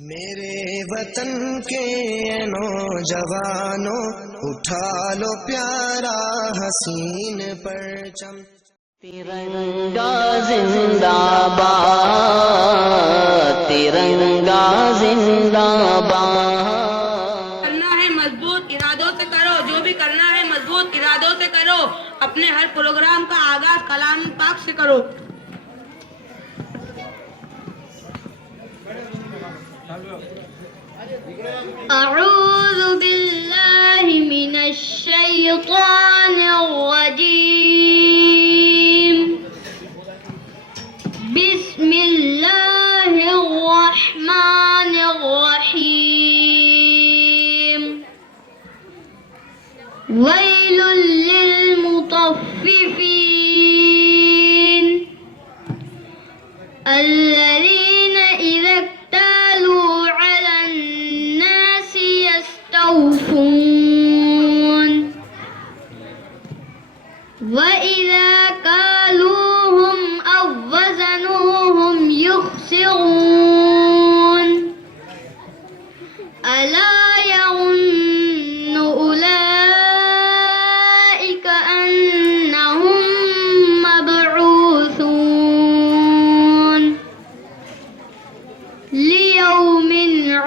मेरे वतन के नौजवानों, उठा लो प्यारा हसीन परचम। तिरंगा जिंदाबाद, तिरंगा जिंदाबाद। करना है मजबूत इरादों से करो, जो भी करना है मजबूत इरादों से करो। अपने हर प्रोग्राम का आगाज कलाम पाक से करो। أعوذ بالله من الشيطان الرجيم. بسم الله الرحمن الرحيم. ويل للمطففين الذين إذا اكتالوا على الناس يستوفون وإذا كالوهم أو وزنوهم يخسرون. ألا يظن أولئك أنهم مبعوثون ليوم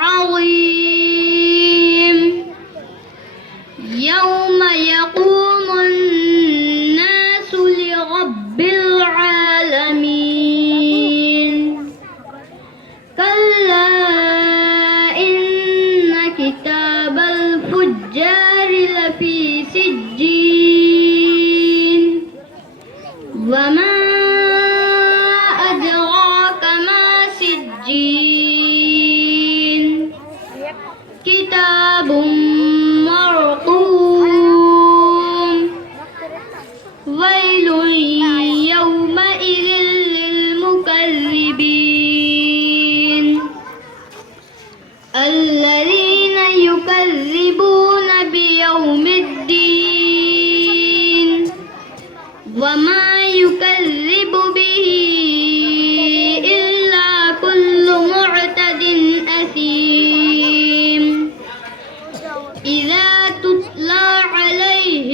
عظيم يوم يقوم الناس لرب العالمين. كلا إن كتاب الفجار لفي سجين. وما أدراك ما سجين. كتاب مرقوم. ويل يومئذ للمكذبين الذين يكذبون بيوم الدين وما يكذب به إلا كل معتد أثيم. إذا تتلى عليه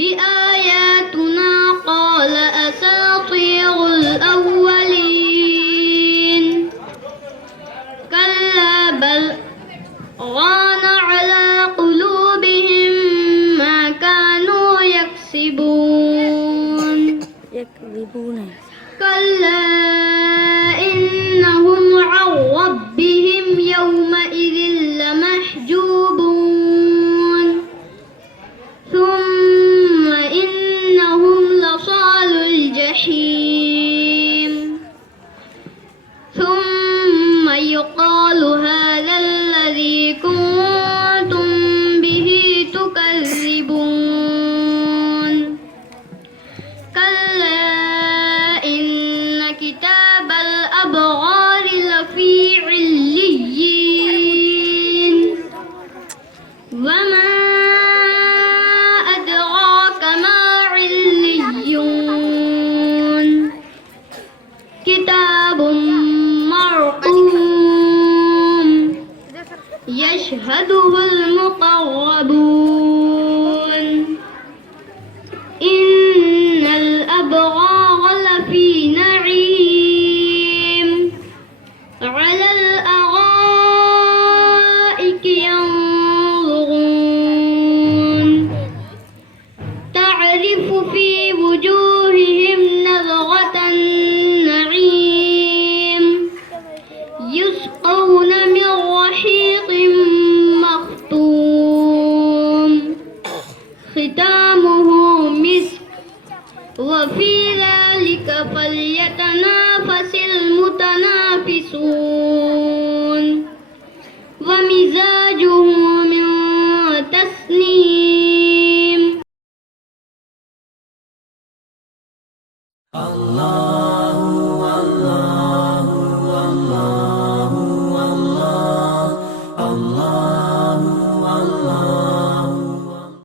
آياتنا قال أساطير الأولين. كلا بل ران على قلوبهم ما كانوا يكسبون. كلا إنهم عن ربهم يومئذ لمحجوبون. ثم إنهم لصال الجحيم. ثم يقال هذا الذي كنتم به تكذبون. كلا إن كتاب الأبرار لفي عليين. وما أدراك ما عليون. كتاب مرقوم يشهده المقربون. إن الأبرار لفي نعيم على الأرائك ينظرون. تعرف في وجوههم نضرة النعيم. يسقون من رحيق مختوم ختامه مسك. وفي ذلك فليتنافس المتنافسون.